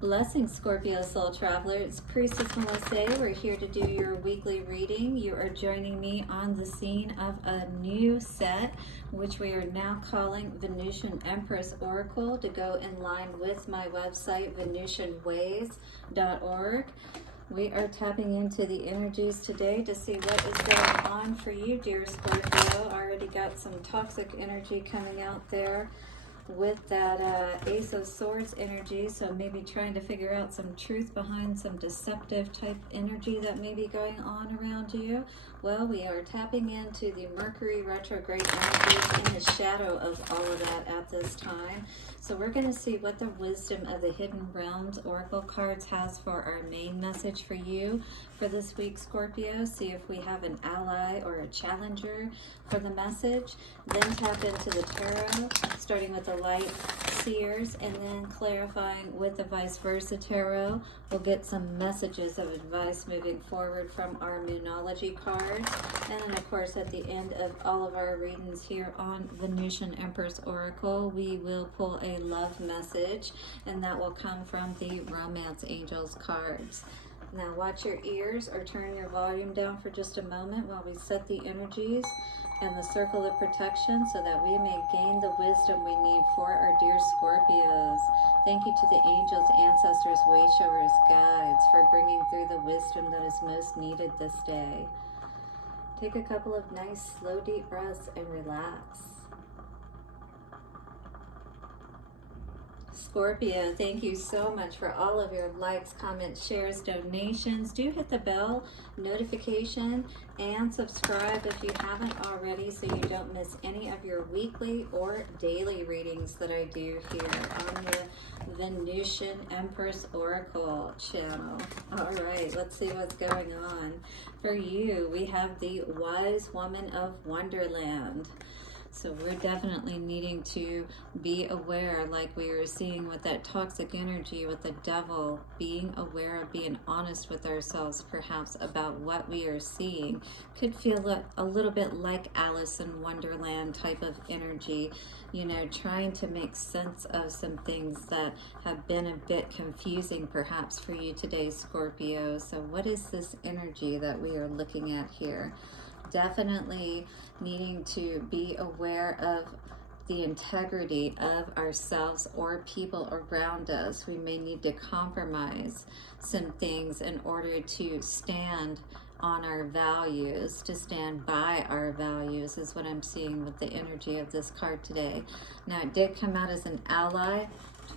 Blessings, Scorpio soul traveler. It's Priestess Melissae. We're here to do your weekly reading. You are joining me on the scene of a new set, which we are now calling Venusian Empress Oracle, to go in line with my website, VenusianWays.org. We are tapping into the energies today to see what is going on for you, dear Scorpio. I already got some toxic energy coming out there with that Ace of Swords energy, so maybe trying to figure out some truth behind some deceptive type energy that may be going on around you. Well, we are tapping into the Mercury retrograde energies in the shadow of all of that at this time. So we're going to see what the wisdom of the Hidden Realms Oracle cards has for our main message for you for this week, Scorpio. See if we have an ally or a challenger for the message. Then tap into the tarot, starting with the light seers and then clarifying with the vice versa tarot. We'll get some messages of advice moving forward from our Moonology cards. And then, of course, at the end of all of our readings here on Venusian Empress Oracle, we will pull a love message, and that will come from the Romance Angels cards. Now watch your ears or turn your volume down for just a moment while we set the energies and the circle of protection so that we may gain the wisdom we need for our dear Scorpios. Thank you to the angels, ancestors, way showers, guides for bringing through the wisdom that is most needed this day. Take a couple of nice, slow, deep breaths and relax. Scorpio, thank you so much for all of your likes, comments, shares, donations. Do hit the bell notification and subscribe if you haven't already so you don't miss any of your weekly or daily readings that I do here on the Venusian Empress Oracle channel. All right, let's see what's going on. For you, we have the Wise Woman of Wonderland. So we're definitely needing to be aware, like we were seeing with that toxic energy with the devil, being aware of being honest with ourselves perhaps about what we are seeing. Could feel a little bit like Alice in Wonderland type of energy, you know, trying to make sense of some things that have been a bit confusing perhaps for you today, Scorpio. So what is this energy that we are looking at here? Definitely needing to be aware of the integrity of ourselves or people around us. We may need to compromise some things in order to stand on our values, to stand by our values, is what I'm seeing with the energy of this card today. Now, it did come out as an ally,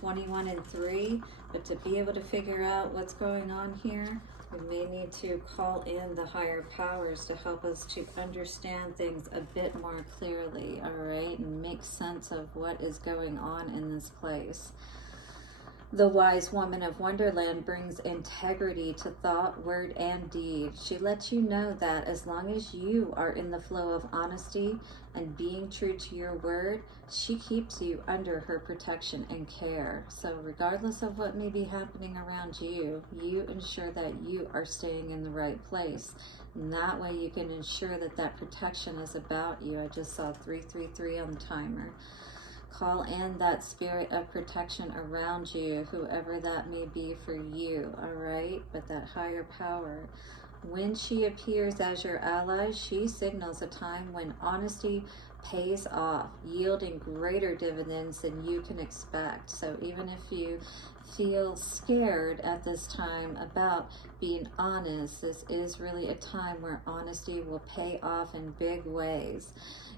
21 and 3, but to be able to figure out what's going on here, we may need to call in the higher powers to help us to understand things a bit more clearly, all right, and make sense of what is going on in this place. The Wise Woman of Wonderland brings integrity to thought, word, and deed. She lets you know that as long as you are in the flow of honesty and being true to your word, she keeps you under her protection and care. So regardless of what may be happening around you, you ensure that you are staying in the right place. And that way you can ensure that that protection is about you. I just saw 333 on the timer. Call in that spirit of protection around you, whoever that may be for you, all right? But that higher power, when she appears as your ally, she signals a time when honesty pays off, yielding greater dividends than you can expect. So even if you feel scared at this time about being honest, this is really a time where honesty will pay off in big ways.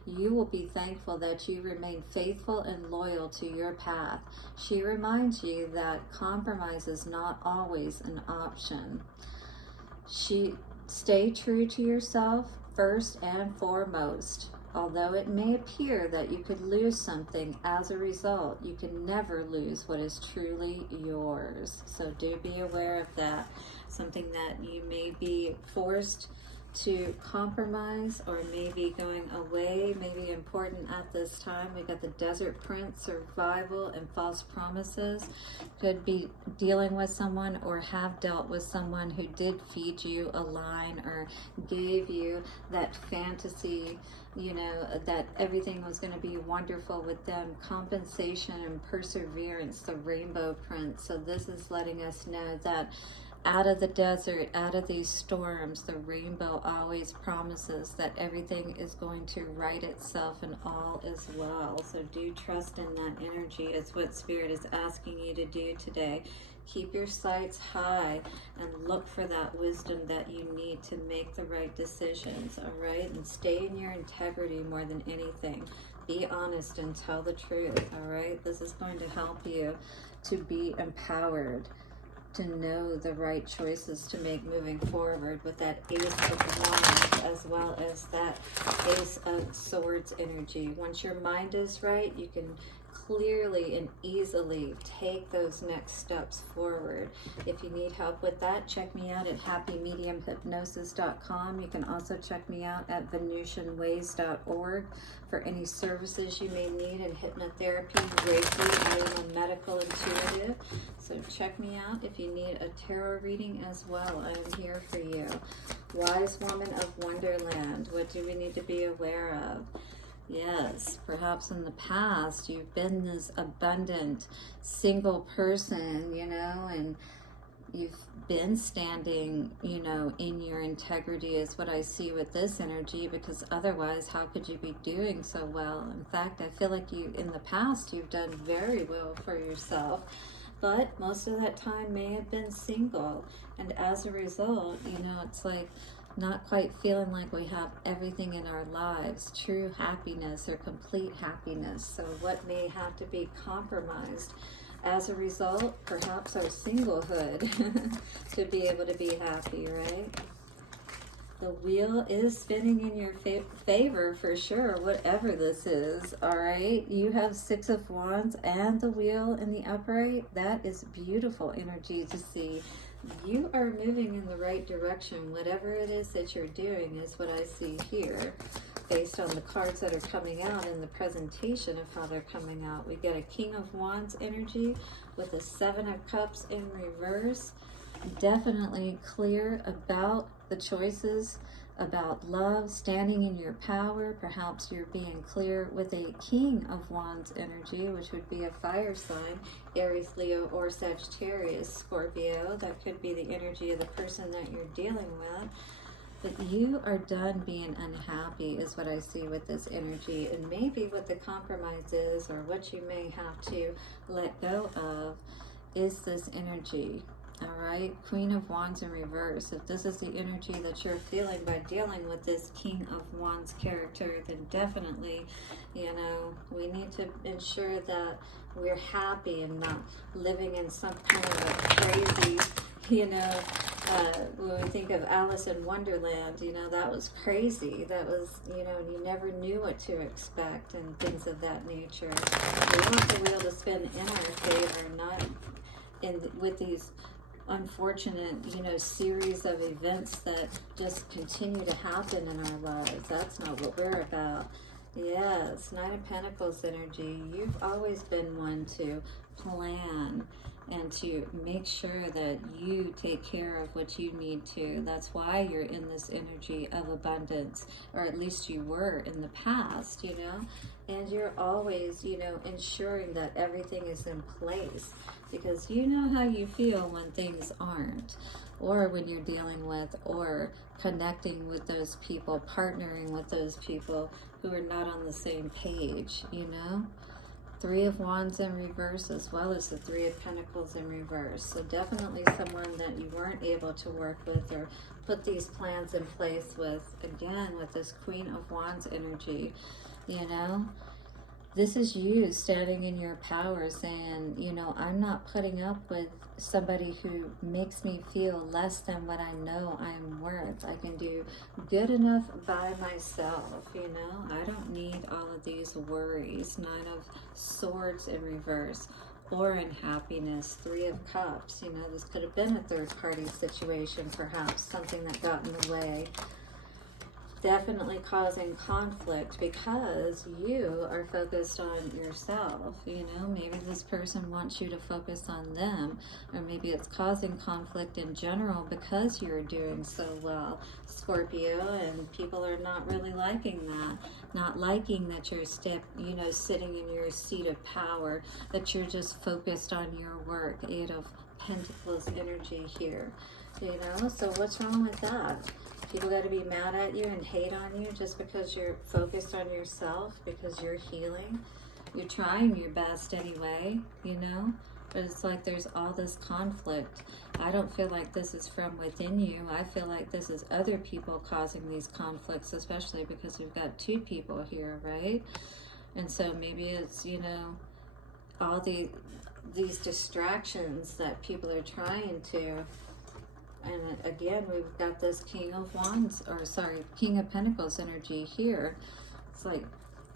You will be thankful that you remain faithful and loyal to your path. She reminds you that compromise is not always an option. Stay true to yourself first and foremost. Although it may appear that you could lose something as a result, you can never lose what is truly yours. So do be aware of that. Something that you may be forced to compromise, or maybe going away, maybe important at this time. We got the Desert Prince, survival and false promises. Could be dealing with someone or have dealt with someone who did feed you a line or gave you that fantasy, you know, that everything was going to be wonderful with them. Compensation and perseverance, the Rainbow Prince. So this is letting us know that out of the desert, out of these storms, the rainbow always promises that everything is going to right itself and all is well. So do trust in that energy. It's what Spirit is asking you to do today. Keep your sights high and look for that wisdom that you need to make the right decisions, all right? And stay in your integrity more than anything. Be honest and tell the truth, all right? This is going to help you to be empowered, to know the right choices to make moving forward with that Ace of Wands as well as that Ace of Swords energy. Once your mind is right, you can clearly and easily take those next steps forward. If you need help with that, check me out at happymediumhypnosis.com. You can also check me out at venusianways.org for any services you may need in hypnotherapy, Reiki, or medical intuitive. So check me out if you need a tarot reading as well. I am here for you. Wise Woman of Wonderland, what do we need to be aware of? Yes, perhaps in the past you've been this abundant single person, you know, and you've been standing, you know, in your integrity is what I see with this energy, because otherwise how could you be doing so well? In fact, I feel like you, in the past, you've done very well for yourself, but most of that time may have been single. And as a result, you know, it's like not quite feeling like we have everything in our lives, true happiness or complete happiness. So what may have to be compromised as a result? Perhaps our singlehood to be able to be happy, right? The wheel is spinning in your favor for sure, whatever this is, all right? You have Six of Wands and the wheel in the upright. That is beautiful energy to see. You are moving in the right direction. Whatever it is that you're doing is what I see here, based on the cards that are coming out and the presentation of how they're coming out. We get a King of Wands energy with a Seven of Cups in reverse. Definitely clear about the choices, about love, standing in your power. Perhaps you're being clear with a King of Wands energy, which would be a fire sign, Aries, Leo, or Sagittarius, Scorpio. That could be the energy of the person that you're dealing with. But you are done being unhappy is what I see with this energy. And maybe what the compromise is, or what you may have to let go of, is this energy. All right, Queen of Wands in reverse. If this is the energy that you're feeling by dealing with this King of Wands character, then definitely, you know, we need to ensure that we're happy and not living in some kind of a crazy, you know, when we think of Alice in Wonderland, you know, that was crazy. That was, you know, you never knew what to expect and things of that nature. We want the wheel to spin in our favor, not with these unfortunate, you know, series of events that just continue to happen in our lives. That's not what we're about. Yes, Knight of Pentacles energy. You've always been one to plan and to make sure that you take care of what you need to. That's why you're in this energy of abundance, or at least you were in the past, you know, and you're always, you know, ensuring that everything is in place, because you know how you feel when things aren't, or when you're dealing with or connecting with those people, partnering with those people who are not on the same page, you know. Three of Wands in reverse, as well as the Three of Pentacles in reverse. So definitely someone that you weren't able to work with or put these plans in place with, again, with this Queen of Wands energy, you know. This is you standing in your power saying, you know, I'm not putting up with somebody who makes me feel less than what I know I'm worth. I can do good enough by myself, you know. I don't need all of these worries. Nine of Swords in reverse, or unhappiness. Three of Cups, you know, this could have been a third party situation, perhaps something that got in the way. definitely causing conflict because you are focused on yourself. You know, maybe this person wants you to focus on them, or maybe it's causing conflict in general because you're doing so well, Scorpio, and people are not really liking that, not liking that you're sitting in your seat of power, that you're just focused on your work. Eight of Pentacles energy here, you know. So what's wrong with that? People got to be mad at you and hate on you just because you're focused on yourself, because you're healing. You're trying your best anyway, you know, but it's like there's all this conflict. I don't feel like this is from within you. I feel like this is other people causing these conflicts, especially because we've got two people here, right? And so maybe it's, you know, all these distractions that people are trying to. And again, we've got this King of Pentacles energy here. It's like,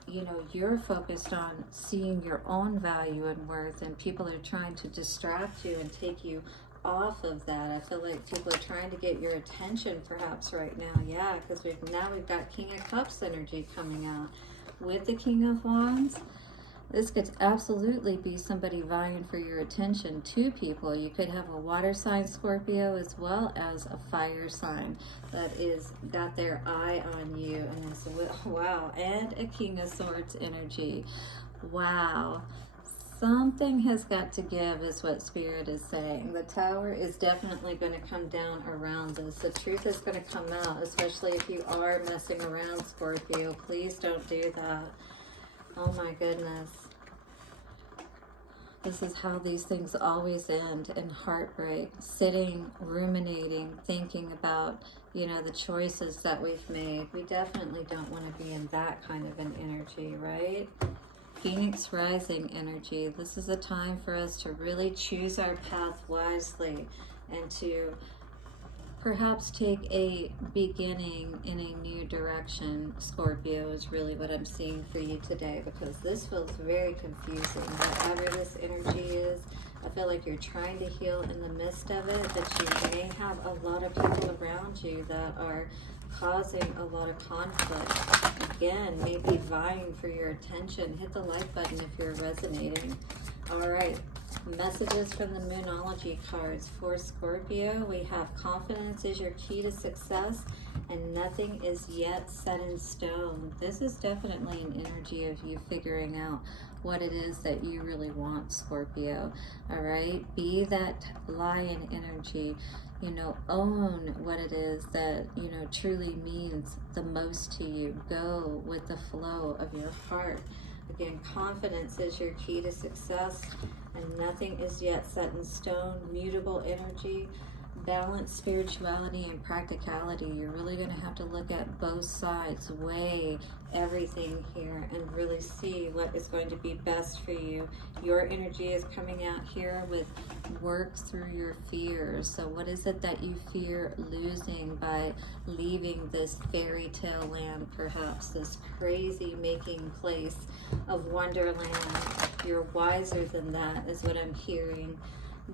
you know, you're focused on seeing your own value and worth, and people are trying to distract you and take you off of that. I feel like people are trying to get your attention perhaps right now. Yeah, because we've got King of Cups energy coming out with the King of Wands. This could absolutely be somebody vying for your attention. Two people. You could have a water sign Scorpio as well as a fire sign that is got their eye on you. And it's, wow, and a King of Swords energy. Wow. Something has got to give is what Spirit is saying. The Tower is definitely going to come down around this. The truth is going to come out, especially if you are messing around, Scorpio. Please don't do that. Oh my goodness. This is how these things always end, in heartbreak. Sitting, ruminating, thinking about, you know, the choices that we've made. We definitely don't want to be in that kind of an energy, right? Phoenix rising energy. This is a time for us to really choose our path wisely and to perhaps take a beginning in a new direction. Scorpio is really what I'm seeing for you today, because this feels very confusing. Whatever this energy is, I feel like you're trying to heal in the midst of it, but you may have a lot of people around you that are causing a lot of conflict. Again, maybe vying for your attention. Hit the like button if you're resonating. All right. Messages from the Moonology cards for Scorpio. We have confidence is your key to success, and nothing is yet set in stone. This is definitely an energy of you figuring out what it is that you really want, Scorpio. All right, be that lion energy. You know, own what it is that, you know, truly means the most to you. Go with the flow of your heart. Again, confidence is your key to success, and nothing is yet set in stone. Mutable energy, balance, spirituality, and practicality. You're really going to have to look at both sides, weigh everything here, and really see what is going to be best for you. Your energy is coming out here with work through your fears. So what is it that you fear losing by leaving this fairy tale land, perhaps this crazy making place of Wonderland? You're wiser than that, is what I'm hearing,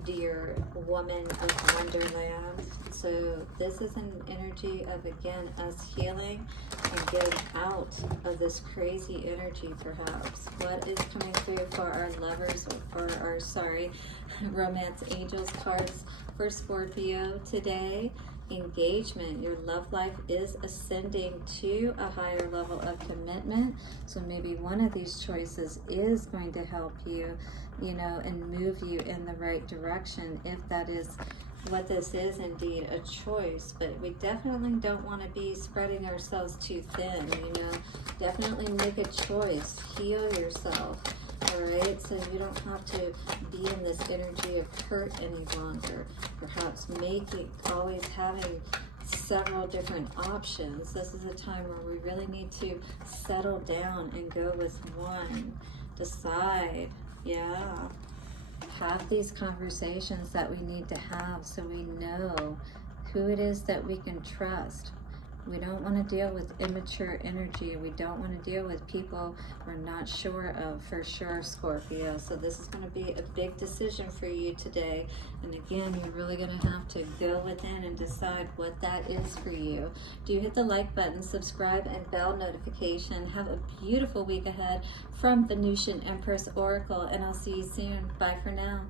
dear woman of Wonderland. So this is an energy of, again, us healing and getting out of this crazy energy, perhaps. What is coming through for our lovers, or for our, romance angels cards for Scorpio today? Engagement. Your love life is ascending to a higher level of commitment. So maybe one of these choices is going to help you, you know, and move you in the right direction, if that is what this is, indeed a choice. But we definitely don't want to be spreading ourselves too thin, you know. Definitely make a choice. Heal yourself. All right, so you don't have to be in this energy of hurt any longer. Perhaps always having several different options. This is a time where we really need to settle down and go with one. Decide, yeah. Have these conversations that we need to have, so we know who it is that we can trust. We don't want to deal with immature energy. We don't want to deal with people we're not sure of for sure, Scorpio. So this is going to be a big decision for you today. And again, you're really going to have to go within and decide what that is for you. Do hit the like button, subscribe, and bell notification. Have a beautiful week ahead from Venusian Empress Oracle, and I'll see you soon. Bye for now.